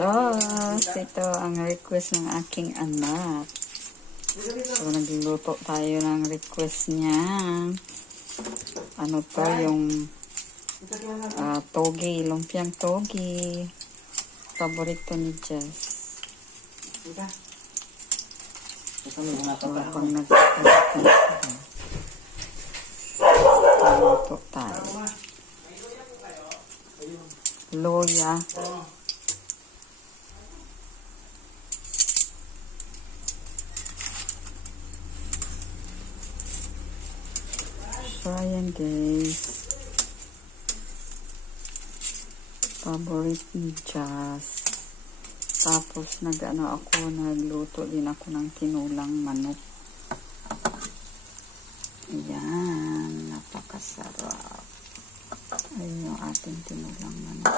sauce. Ito ang request ng aking anak. So, nagluluto tayo ng request niya. Ano to, yung togi, lumpiang togi. Paborito ni Jess. So, pang nagluto tayo. Loya. So, ayan guys. Favorite ni Jazz. Tapos, nagluto din ako ng tinulang manok. Ayan. Napakasarap. Ayan yung ating tinulang manok.